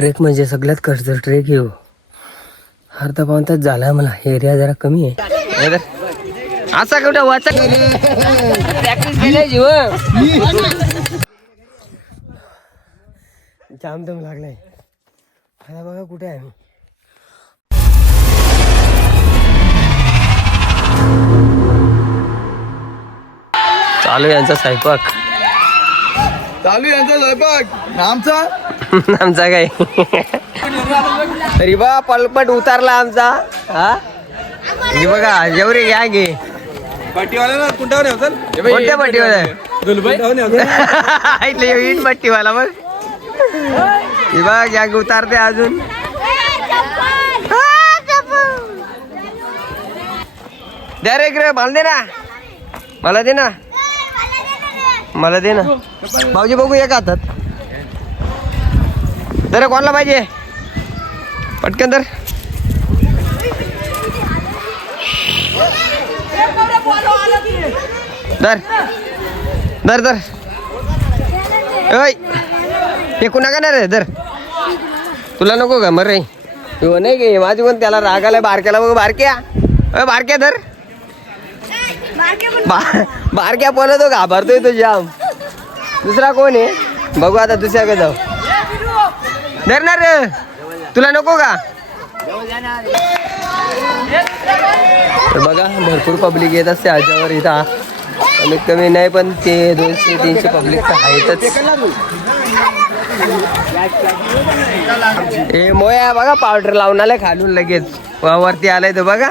Trek म्हणजे सगळ्यात खर्च ट्रेक येऊ अर्धा पाऊण तास झाला मला एरिया जरा कमी आहे असा कुठं वाचा प्रॅक्टिस केल्याची जाम दम लागलाय आता बघा कुठे आहे मी चालू यांचा स्वयंपाक आमचा काय तरी बा पलपट उतारला आमचा हा हे बघा जेवढे घ्या गे पट्टीवाला कुंडावर कोणत्या पट्टीवाला ईट पट्टीवाला बघ हे बघ गॅग उतारते अजून द्या रे इकडे मला दे ना मला दे ना भाऊजी बघू एक हातात जरा कोणाला पाहिजे पटकन तर दर दर दर ओय हे कुणा का रे दर तुला नको का मर रे नाही गे माझी पण त्याला राग आलाय बारक्याला बघ बारक्या बारक्या धर बारक्या बोलतो घाबरतोय तो जाम दुसरा कोण आहे बघू आता दुसऱ्याकडे जाऊ धरणार तुला नको का बघा भरपूर पब्लिक येत असते ह्याच्यावर इथं कमीत कमी नाही पण ते 200-300 पब्लिक तर आहेतच हे मोया बघा पावडर लावून आलाय खालून लगेच वरती आलाय तो बघा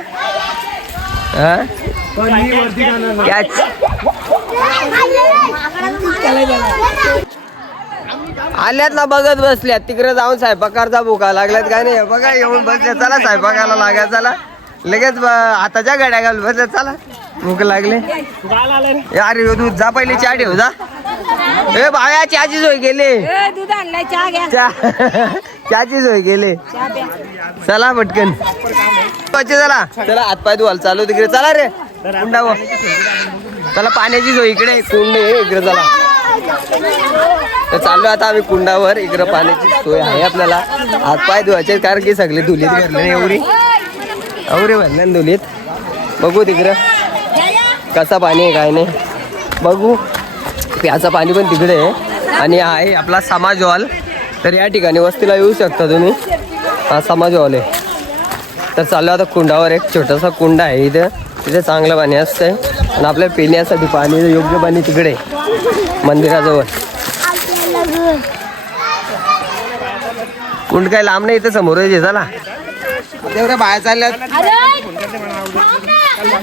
हा आल्यात ना बघत बसल्यात तिकडे जाऊन स्वयंपाकाचा भुका लागल्यात काय नाही बघा येऊन बसल्या चला स्वयंपाकाला लागा चला लगेच हाताच्या गाड्या घालून बसल्या चला भूक लागले अरे दूध जा पहिले चहा ठेव जा ए बाया चहाची सोय गेले चहाची सोय गेले चला पटकन चला चला हातपाय धुवाल चालू तिकडे चला रे कुंडावर चला पाण्याची सोय इकडे कुंड इकडे चला तर चाललो आता आम्ही कुंडावर इकडे पाण्याची सोय आहे आपल्याला हातपाय धुवायचे कारण की सगळे धुलीत भरले एवढी भरल्या धुलीत बघू तिकडं कसा पाणी आहे काय नाही बघू प्याचं पाणी पण तिकडे आहे आणि आहे आपला समाज हॉल तर या ठिकाणी वस्तीला येऊ शकता तुम्ही हा समाज हॉल आहे तर चाललो आता कुंडावर एक छोटासा कुंड आहे इथं तिथे चांगलं पाणी असतंय आणि आपल्या पिण्यासाठी पाणी योग्य पाणी तिकडे मंदिराजवळ कुंड काय लांब नाही इथं समोर आहे चला तेवढ्या बाया चालल्यात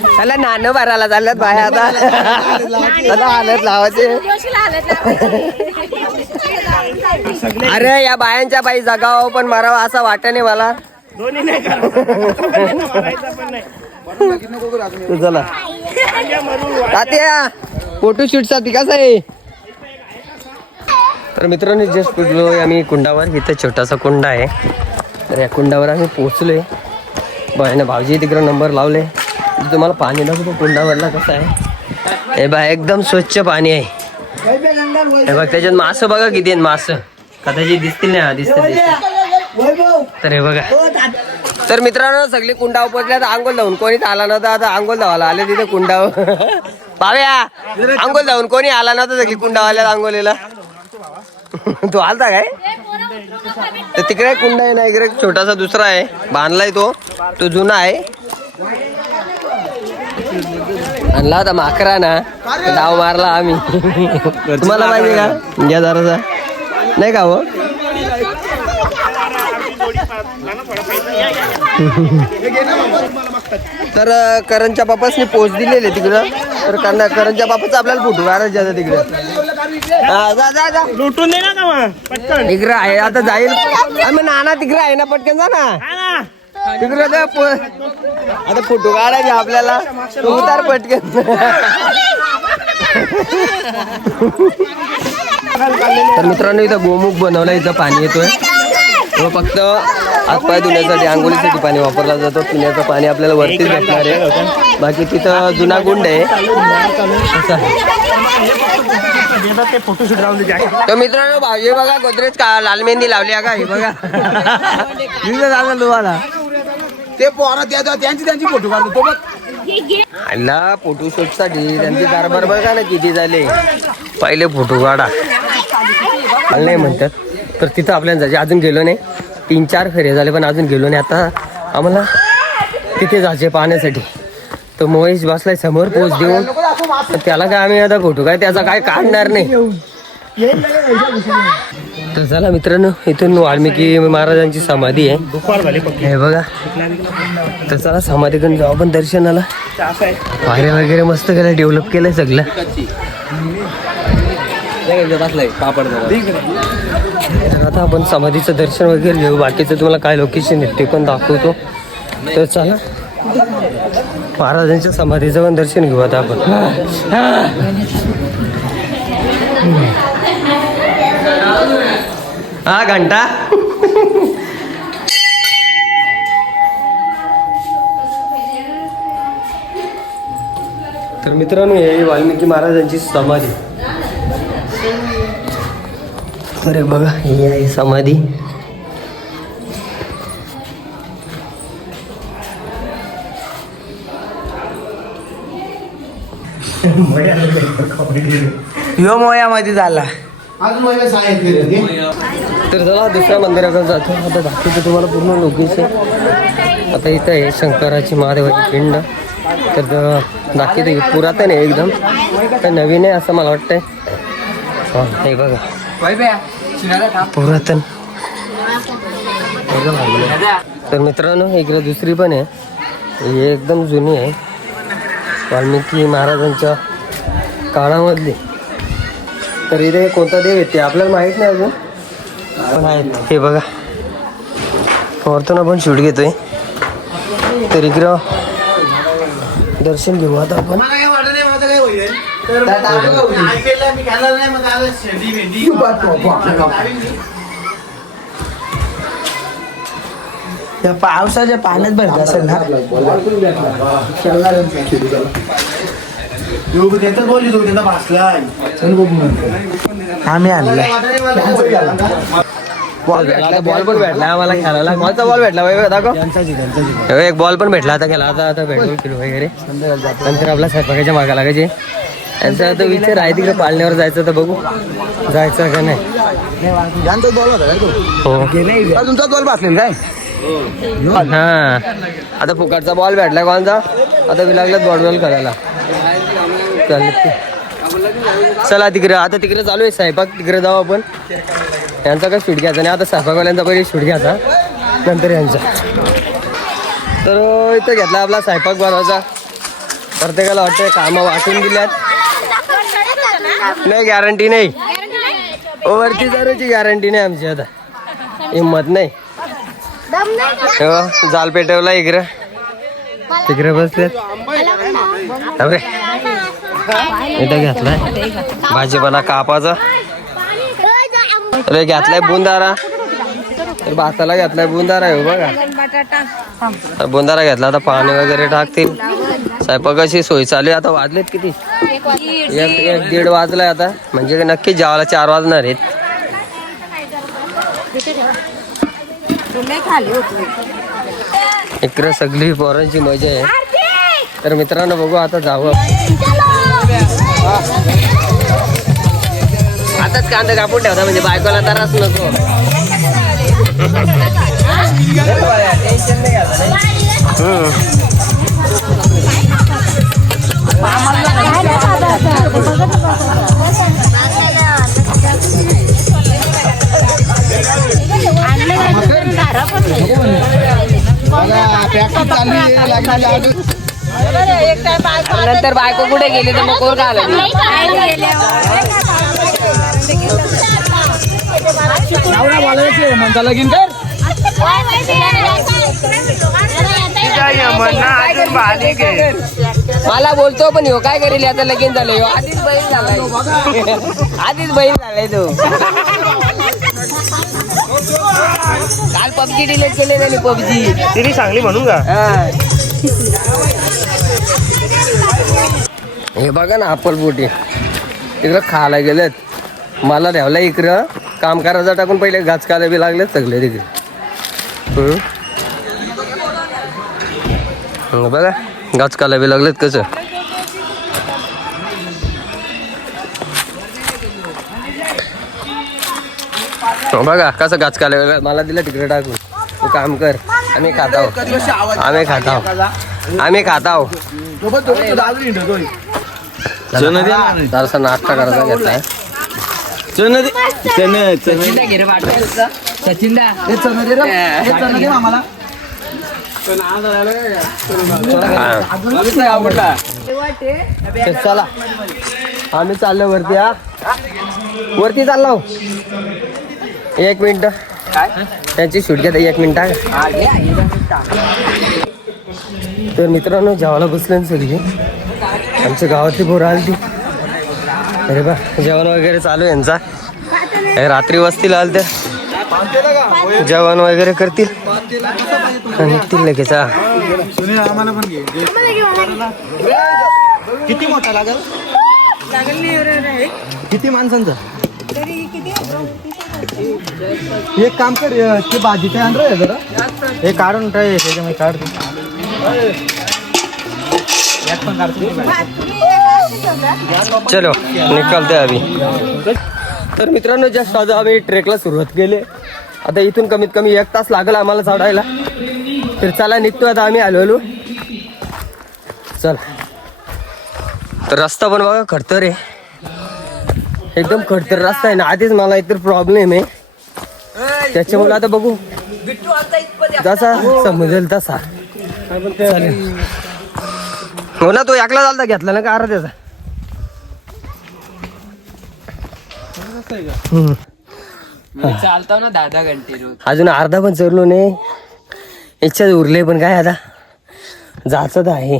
त्याला नाणं भरायला चालल्यात बाया आता त्याला हालत लावायचे अरे या बायांच्या बाई जगावं पण मारावं असं वाटत नाही मला चला तात्या फोटोशूट साठी कसं आहे तर मित्रांनो जस्ट पोचलो आम्ही कुंडावर इथं छोटासा कुंड आहे तर या कुंडावर आम्ही पोचलोय बायने भाऊजी तिकडे नंबर लावले तुम्हाला पाणी दाखवतो कुंडावरला कसं आहे हे बघा एकदम स्वच्छ पाणी आहे हे बघ त्याच्यात मासं बघा किती आहेत मासं कदाचित दिसतील ना दिसतील तर हे बघा तर मित्रांनो सगळी कुंडावर पोचल्या तर आंघोळ धावून कोणीच आला नव्हता आता आंघोळ धावायला आले तिथे कुंडावर भाव्या आंघोळ धावून कोणी आला नव्हता सगळी कुंडावाल्याला आंघोळीला तो आलता काय तर तिकडे कुंड आहे ना इकडे छोटासा दुसरा आहे बांधलाय तो जुना आहे आणला होता माकरा ना डाव मारला आम्ही तुम्हाला पाहिजे का घ्या जरासा नाही का हो तर करणच्या बापासनी पोच दिलेले तिकडं तर करणच्या बापाचा आपल्याला फोटो काढायचा आता तिकडे जा जा जा लुटून दे ना पटकन तिकडे आहे आता जाईल आम्ही नाना तिकडे आहे ना पटकन जा ना तिकडे आता फोटो काढायचे आपल्याला उतार पटकन तर मित्रांनो इथं गोमुख बनवला इथं पाणी येतोय तो फक्त हातपाय धुण्यासाठी आंघोळीसाठी पाणी वापरला जातो पिण्याचं पाणी आपल्याला वरतीच भेटणार आहे बाकी तिथं जुना गुंड आहे मध्ये येतात ते फोटोशूट लावून तर मित्रांनो भाऊजी बघा गोदरेज का लाल मेहंदी लावली आहे का हे बघा झालं तुम्हाला ते पोरा त्यांची फोटो काढतो तो बघ आला फोटोशूट साठी त्यांचे कारभार बघा ना किती झाले पहिले फोटो काढा नाही म्हणतात तर तिथं आपल्याला जायचे अजून गेलो नाही 3-4 फेरे झाले पण अजून गेलो नाही आता आम्हाला तिथे जायचे पाहण्यासाठी तर महेश बसलाय समोर पोच देऊन तर त्याला काय आम्ही आता फोटो काय त्याचा काय काढणार नाही तर चला मित्रांनो इथून वाल्मिकी महाराजांची समाधी आहे दुपार झाली हे बघा तर चला समाधीकडून जाऊ आपण दर्शनाला पायऱ्या वगैरे मस्त केलं डेव्हलप केलंय सगळं तर आता आपण समाधीचं दर्शन वगैरे घेऊ बाकीचं तुम्हाला काय लोकेशन आहे ते पण दाखवतो तर चला महाराजांच्या समाधीचं पण दर्शन घेऊ आता आपण हा घंटा तर मित्रांनो हे वाल्मिकी महाराजांची समाधी अरे बघा ही आहे समाधी ह्यो मोयामध्ये झाला तर चला दुसऱ्या मंदिराकडे जातो आता दाखवतो तुम्हाला पूर्ण लोकेशन आता इथं आहे शंकराची महादेवाची पिंड तर दाखवतो पुरातन आहे एकदम तर नवीन आहे असं मला वाटतंय हा हे बघा पुरातन तर मित्रांनो इकडे दुसरी पण आहे ही एकदम जुनी आहे वाल्मिकी महाराजांच्या काळामधली तर इथे कोणता देव येते आपल्याला माहित नाही अजून पण आहेत हे बघा वरतून आपण शूट घेतोय तर इकडं दर्शन घेऊ आता आपण त्या पावसाच्या पाण्यात भरत असेल ना आम्ही आणलाय बॉल पण भेटला आम्हाला खेळायला कोणता बॉल भेटला दाखव एक बॉल पण भेटला आता खेळा आता बॅटबॉल खेळू वगैरे नंतर आपला स्वयंपाकाच्या मागा लागायचे यांचा आता विचार आहे तिकडे पाळण्यावर जायचं तर बघू जायचं का नाही हो तुमचा बॉल बसलेला काय हा आता फुकटचा बॉल भेटलाय कोणता आता मी लागला बॉल खेळायला चला तिकडे आता तिकडे चालू आहे स्वयंपाक तिकडे जाऊ आपण यांचा काय शूट घ्यायचा नाही आता स्वयंपाकवाल्यांचा पहिले शूट घ्यायचा नंतर यांचा तर इथं घेतला आपला स्वयंपाक बनवायचा प्रत्येकाला वाटतं कामं वाटून दिल्यात नाही गॅरंटी नाही वरती जाण्याची गॅरंटी नाही आमची आता हिंमत नाही जाल पेटवला इकडे तिकडे बसलेत इथं घेतलाय भाजीपाला कापाचा अरे घेतलाय बुंदारा तर भाताला घेतलाय बुंदारा आहे बघा बुंदारा घेतला आता पाणी वगैरे टाकतील स्वयंपाकाची सोय चालू आहे आता वाजलेत किती 1-1:30 वाजलाय आता म्हणजे नक्कीच जेवायला 4 वाजणार आहेत इकडे सगळी पोरांची मजा आहे तर मित्रांनो बघू आता जाऊ आताच कांदा कापून ठेवता म्हणजे बायकोला त्रास नको टेन्शन नाही नंतर बायको कुठे गेली तर मग कोण घाल म्हणता लगीन कर मला बोलतो पण ह्यो काय करेल आता लगीन झालं ह्यो आधीच बहीण झालाय आधीच बहीण झालाय तो काल पबजी डिलीट केले नाही पबजी तिने सांगली म्हणून का हे बघा ना अप्पल बोटी तिकडं खायला गेलेत मला ठेवला इकडं काम करायचं टाकून पहिले गाचकाला बी लागले सगळे तिकडे. बघा गाचकाला बी लागलेत कसं. बघा कसं गाचकाला मला दिलं तिकडे टाकून. तू काम कर आम्ही खात आहो आम्ही खात आहो. जरासा नाश्ता करायचा घेतलाय. चला आम्ही चाललो वरती. हा वरती चाललो. एक मिनिट त्यांची शूट घ्या 1 मिनिट. तर मित्रांनो जेवायला बसले सगळी. आमच्या गावातली पोरं आली ती. अरे बा जेवण वगैरे चालू आहे यांचा. रात्री वस्तीला आल ते जेवण वगैरे करतील आणि निघतील लगेच. किती मोठा लागल किती माणसांचा. एक काम कर ते भाजीचं आण रे जरा. हे काढून काय त्याच्यामध्ये काढतो. चलो निकालते अभी. तर मित्रांनो जस्ट आज आम्ही ट्रेकला सुरुवात केली. आता इथून कमीत कमी 1 तास लागला आम्हाला चढायला. तर चला निघतो आता आम्ही आलो. चला. तर रस्ता पण बघा खडतर आहे. एकदम खडतर रस्ता आहे ना. आधीच मला एकतर प्रॉब्लेम आहे त्याच्यामुळे आता बघू जसा समजेल तसा. चालेल हो ना. तो एकला चालता घेतला ना का अर्धा त्याचा. चालतो ना 10 घंटे रोज. अजून अर्धा पण चरलो नाही. इच्छा उरले पण काय आता जायचं तर आहे.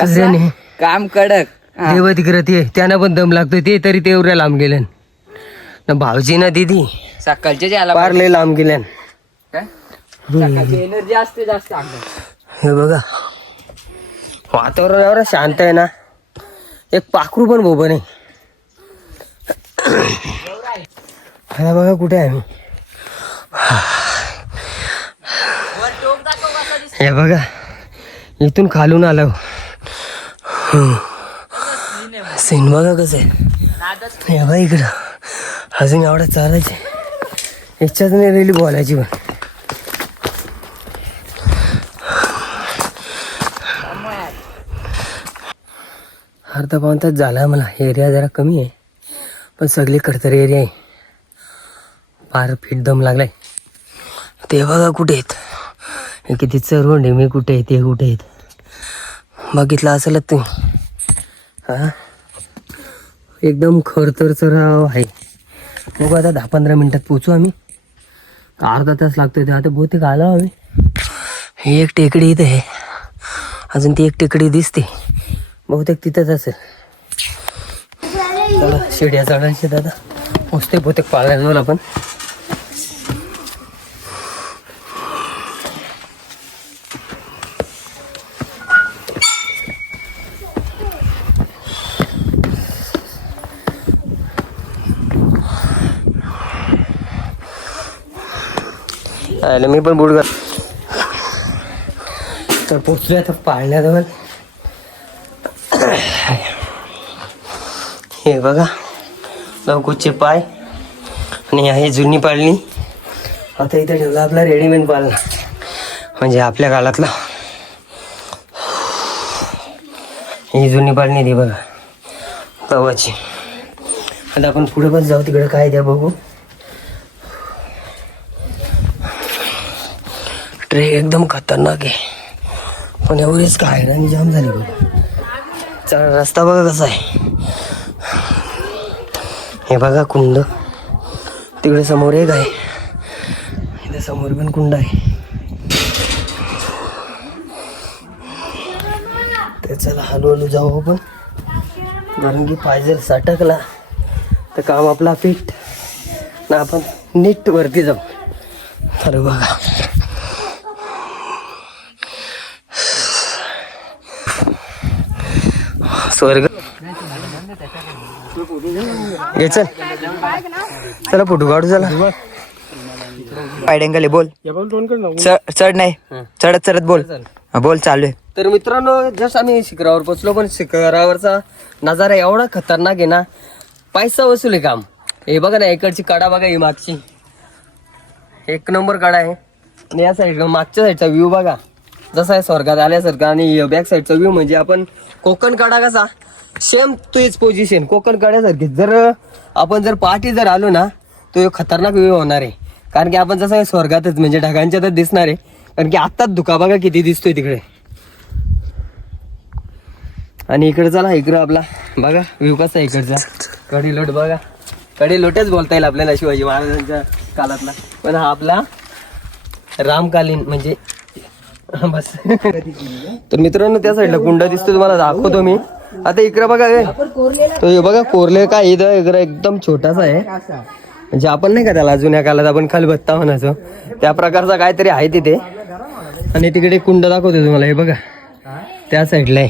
कसं नाही काम कडक. देव तिकडे ते त्यांना पण दम लागतो. ते तरी तेवढ्या लांब गेले ना. भाऊजी ना दिदी सकाळचे यायला पार लय लांब गेल्या. काय सकाळची एनर्जी असते जास्त अंगात. हे बघा वातावरण एवढं शांत आहे ना. एक पाखरू पण बोबं नाही. हा बघा कुठे आहे. हे बघा इथून खालून आलो. सीन बघा कसं आहे. हे बघा इकडं अजून एवढं चालायचे. इच्छाच नाही राहिली बोलायची पण. अर्धा पाऊण तास झाला मला. एरिया जरा कमी आहे पण सगळी खडतर एरिया आहे. फार फिट दम लागलाय. ते बघा कुठे आहेत. हे किती चरवंड आहे. मी कुठे आहे ते कुठे आहेत बघितलं असेल तुम्ही. हा एकदम खडतर चराव आहे. बघू आता 10-15 मिनिटात पोचू आम्ही. अर्धा तास लागतोय. ते आता बहुतेक आलो आम्ही. ही एक टेकडी इथे आहे. अजून ती एक टेकडी दिसते बहुतेक तिथंच असेल. चला शिड्या चढायचे दादा. पोचते बहुतेक पाळण्याजवळ आपण. मी पण बुड तर पोचलोय आता पाळण्याजवळ. हे बघा लवकुचे पाय आणि आहे जुनी पाळणी. आता इथे ठेवला आपला रेडीमेड पाळणा म्हणजे आपल्या काळातला. ही जुनी पाळणी ती बघा तवाची. आता आपण पुढे पण जाऊ तिकडे काय द्या बघू. ट्रेक एकदम खतरनाक आहे पण एवढीच काय आणि जाम झाली बघा. चला रस्ता बघा कसा आहे. हे बघा कुंड तिकडे समोर एक आहे. इथे समोर पण कुंड आहे. ते चला हळूहळू जाऊ आपण. कारण की पाय जर सटकला तर काम आपला पीठ ना. आपण नीट वरती जाऊ. अरे बघा स्वर्ग घे चल, चला फोटो काढू चला. पायडेंगले बोल. चढ नाही, चढत चढत बोल. हा, बोल चालू आहे. तर मित्रांनो जस्ट आम्ही शिखरावर पोचलो, पण शिखरावरचा नजारा एवढा खतरनाक आहे ना, पैसा वसूल आहे काम. हे बघा ना, इकडची कडा बघा, ही मागची एक नंबर कडा आहे. आणि या साईड मागच्या साईडचा व्ह्यू बघा, जसा आहे स्वर्गात आल्यासारखा. आणि बॅक साईडचा व्ह्यू म्हणजे आपण कोकण कडा कसा सेम तोच पोझिशन कोकण कड्यासारखी. जर आपण जर पहाटे जर आलो ना, तो खतरनाक व्ह्यू होणार आहे. कारण की आपण जसं स्वर्गातच म्हणजे ढगांच्यातच दिसणार आहे. कारण की आत्ताच धुका बघा किती दिसतोय तिकडे. आणि इकडे चला, इकडं आपला बघा व्ह्यू कसा आहे इकडचा. कढीलोट बघा, कढीलोटच बोलता येईल आपल्याला शिवाजी महाराजांच्या काळातला. पण हा आपला रामकालीन म्हणजे बस. तर मित्रांनो त्या साईडला कुंड दिसतो, तुम्हाला दाखवतो मी. आता इकडे बघा, तो हे बघा कोरले काय इथं इकडं एकदम छोटासा आहे. म्हणजे आपण नाही का त्याला जुन्या काळात आपण खलबत्ता म्हणायचो, त्या प्रकारचा काहीतरी आहे तिथे. आणि तिकडे कुंड दाखवतो तुम्हाला, हे बघा त्या साईडला आहे.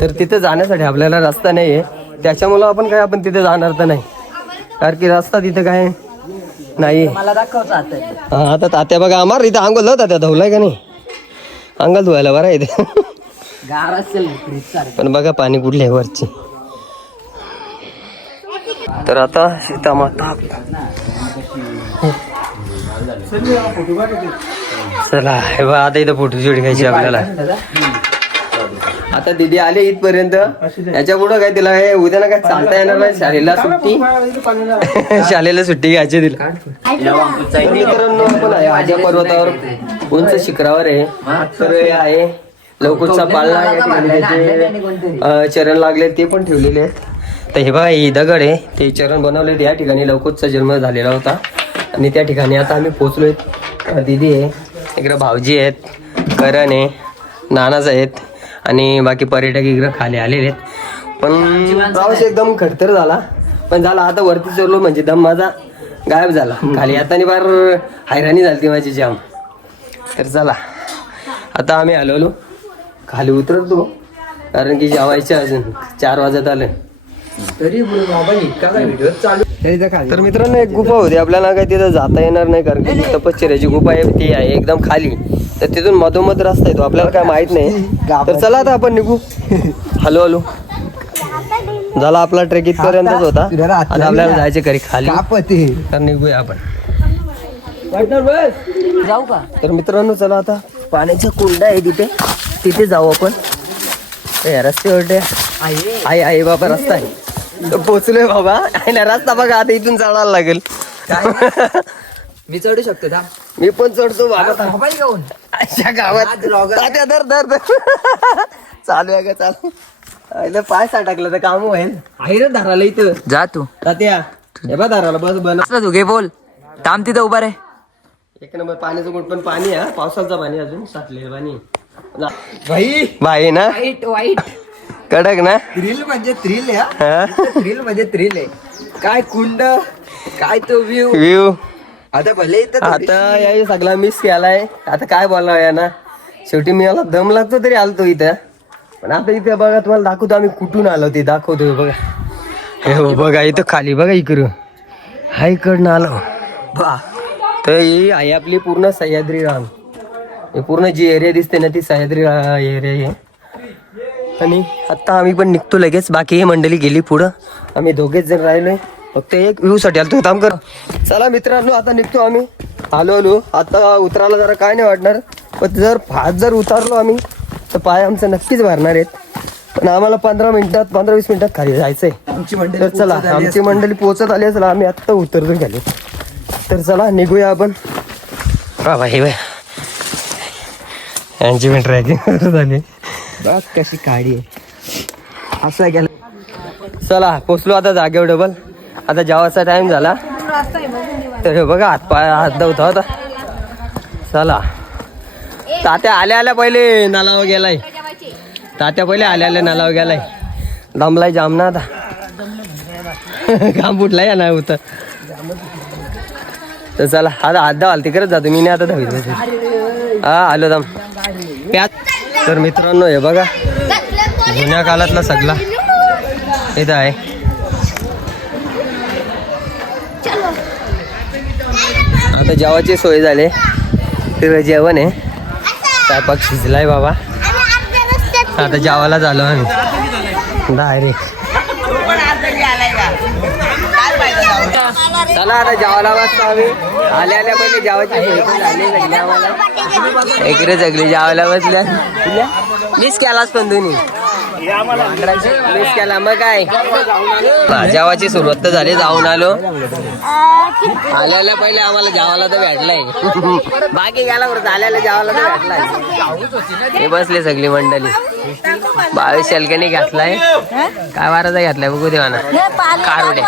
तर तिथे जाण्यासाठी आपल्याला रस्ता नाही आहे, त्याच्यामुळं आपण तिथे जाणार तर नाही. कारण की रस्ता तिथे काय नाही. मला दाखवतो आता. हा, आता तात्या बघा आम्हाला इथं अंगल धुता, तात्या धुवलाय का नाही? अंगल धुवायला बरं आहे इथे. गार असेल पण बघा पाणी कुठले आहे वरची. तर आता सीतामाता चला, हे बघा आता इथं फोटो शूट घ्यायची आपल्याला. आता दिदी आले इथपर्यंत, याच्या पुढं काय तिला काय उद्या ना काय चालता येणार नाही, शाळेला सुट्टी. शाळेला सुट्टी घ्यायची तिला. मित्रांनो आपण आहे आज्या पर्वतावर उंच शिखरावर आहे. तर हे आहे लवकुशचा पाळणा, या ठिकाणी त्याचे चरण लागले ते पण ठेवलेले आहेत. तर हे बघा ही दगड आहे, ते चरण बनवले. या ठिकाणी लवकुशचा जन्म झालेला होता. आणि त्या ठिकाणी आता आम्ही पोचलोय. दिदी आहे इकडं, भाऊजी आहेत, करण आहे, नानाच आहेत आणि बाकी पर्यटक इकडं खाली आलेले आहेत. पण प्रवास एकदम खडतर झाला, पण झाला. आता वरती चढलो म्हणजे दम माझा गायब झाला. खाली आता फार हैराणी झाली माझी जाम. तर चला आता आम्ही आलो खाली उतरतो, कारण की जेवायचं अजून 4 वाजत आले. तर मित्रांनो एक गुफा होती, आपल्याला काही तिथं जाता येणार नाही कारण की तपश्चर्याची गुफा आहे, ती आहे एकदम खाली. तर तिथून मधोमध रस्ता येतो, आपल्याला काय माहित नाही. तर चला आता आपण निघू. हॅलो झाला आपला ट्रेक इथपर्यंतच होता. आता आपल्याला जायचे घरी खाली, तर निघूया आपण. जाऊ का? तर मित्रांनो चला आता पाण्याचा कुंड आहे तिथे जाऊ आपण. रस्त्यावर आहे बाबा, रस्ता आहे. पोचलोय बाबा, आहे ना रस्ता बघा. आता इथून चढायला लागेल. मी चढू शकतो का? मी पण चढतो बाबा. मोबाईल घेऊन अशा गावात दर चालू आहे का? चालू पाय टाकलं तर काम होईल. आहे रे धाराला इथं. जा तू. तात्या हे बा धाराला बस बन. तू घे बोल. थांब तिथं उभा रे. एक नंबर पाण्याचं गुण, पण पाणी आहे पावसाचं पाणी, अजून साठले पाणी. भाई ना वाईट कडक ना. थ्रिल म्हणजे थ्रिल आहे, थ्रिल म्हणजे थ्रिल आहे. काय कुंड, काय तो व्ह्यू. आता भले आता या सगळा मिस केलाय. आता काय बोलणार या ना, शेवटी मी याला दम लागतो तरी आलतो इथं. पण आता इथे बघा तुम्हाला दाखवतो आम्ही कुठून आलो ते दाखवतो. बघा हे हो बघा इथं खाली बघा, इकडं हा इकडनं आलो. तर ही आहे आपली पूर्ण सह्याद्री रांग. हे पूर्ण जी एरिया दिसते ना ती सह्याद्री एरिया आहे. आणि आता आम्ही पण निघतो लगेच. बाकी ही मंडळी गेली पुढं, आम्ही दोघेच जण राहिलोय. फक्त एक व्ह्यू साठी आलो. काम कर. चला मित्रांनो आता निघतो आम्ही. आलो आता उतरायला जरा काय नाही वाटणार, पण जर फास्ट जर उतरलो आम्ही तर पाय आमचं नक्कीच भरणार आहेत. पण आम्हाला 15-20 मिनिटात खाली जायचंय. तर चला आमची मंडळी पोहोचत आली असेल, आम्ही आत्ता उतरतो खाली. तर चला निघूया आपण. बाबा हे यांची पण ट्रॅकिंग झाली. बघ कशी काळी आहे. असं गेलं. चला पोचलो आता जागेवर डबल. आता जेवायचा टाइम झाला. तर हे बघा हात धुता होता. चला तात्या आल्या पहिले नालावर गेलाय. तात्या पहिले आल्या नालावर गेलाय. दमलाय जाम ना आता. काम फुटलाय या नाही होतं. तर चला आता हात धावाल तिकडेच जातो मी, नाही आता धावी. हा आलो दम. तर मित्रांनो हे बघा जुन्या काळातला सगळा इथं आहे. आता जेवायची सोय झाली. तिकडे जेवण आहे, स्वयंपाक शिजलाय बाबा. आता जेवायला झालो आम्ही डायरेक्ट. चला आता जेवायला वाजता आम्ही. आल्या पहिले जेवायची सोय पण झाली सगळी आम्हाला. इकडे सगळी जेवायला बसल्या. मिस केलास पण तुम्ही मिस केला मग काय. जेवायची सुरुवात तर झाली, जाऊन आलो. आल्याला पहिले आम्हाला जेवायला तर भेटलाय. बाकी गेला बरं, आल्याला जेवायला तर भेटलाय. हे बसले सगळी मंडळी. 22 शलक्याने घेतलाय. काय वाराचा घेतलाय बघू देवा ना. कारुड्या.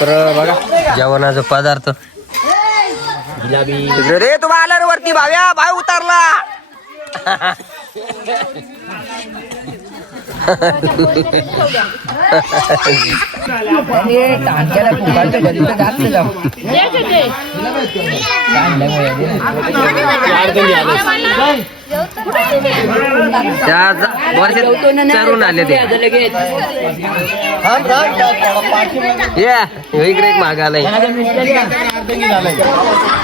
तर बघा जेवणाचा पदार्थ. रे तुम्हाला आला रे वरती भाव्या, भाव उतारला. चरून आले ते. इकडे एक माग आलाय.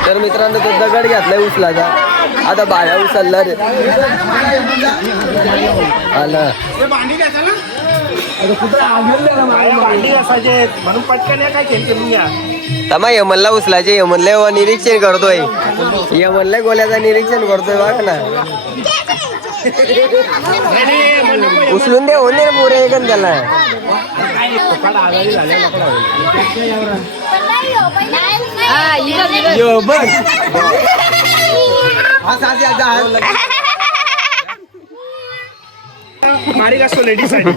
तर मित्रांनो तो दगड घेतलाय उचलाचा. आता बाया उचलला रे. आलं तमा यमनला उचलायचे. यमनला निरीक्षण करतोय. यमनला गोल्याचा निरीक्षण करतोय बघ ना. उचलून दे होते पुरे एकदम त्याला. बारीक असतो लेडीज साठी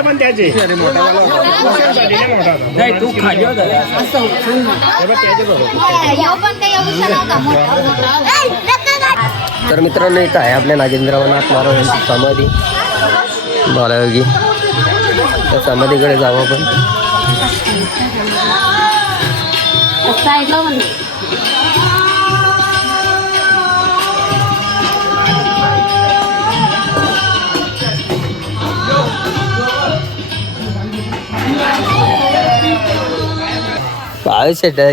पण त्याचे तर मित्रांनो इथं आहे आपल्या नागेंद्रनाथ महाराज यांची समाधी बालायोगी. त्या समाधीकडे जाऊ आपण.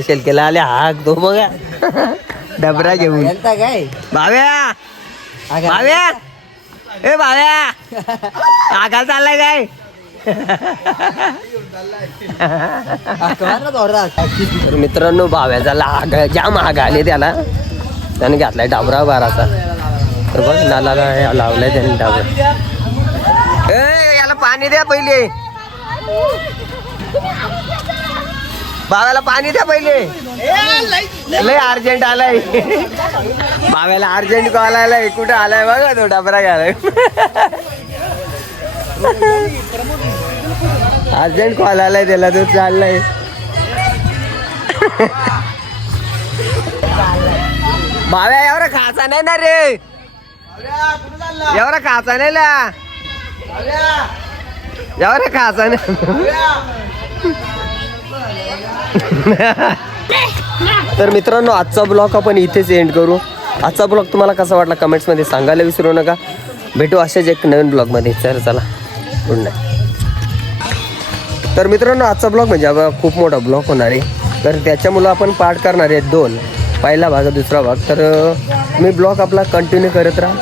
शेलकेला आले हाक तो बघा डबरा घेऊन. भाव्या भाव्या ए भाव्या आगा चाललाय काय. तर मित्रांनो भाव्याचा जाम आग आले त्याला. त्याने घातलाय डाबरा बाराचा. तर बघ नाला लावलाय त्याने डाबरा. ए याला पाणी द्या पहिले. भाव्याला पाणी द्या पहिले. लय अर्जंट आलाय. भाव्याला अर्जंट कॉल आलाय. कुठं आलाय बघा तो डबरा घालाय. अर्जंट कॉल आलाय त्याला. तो चाललाय. भाव्या एवढा खायचा नाही ना रे. एवढा खायचा नाही ला. एवढा खायचा नाही. तर मित्रांनो आजचा ब्लॉग आपण इथेच एंड करू. आजचा ब्लॉग तुम्हाला कसा वाटला कमेंट्समध्ये सांगायला विसरू नका. भेटू अशाच एक नवीन ब्लॉगमध्ये. चला गुड नाईट. तर मित्रांनो आजचा ब्लॉग म्हणजे खूप मोठा ब्लॉग होणार आहे. तर त्याच्यामुळं आपण पार्ट करणार आहे 2. पहिला भाग दुसरा भाग. तर मी ब्लॉग आपला कंटिन्यू करत राहा.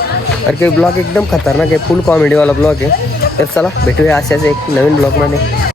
कारण की ब्लॉग एकदम खतरनाक आहे. फुल कॉमेडीवाला ब्लॉग आहे. तर चला भेटूया अशाच एक नवीन ब्लॉगमध्ये.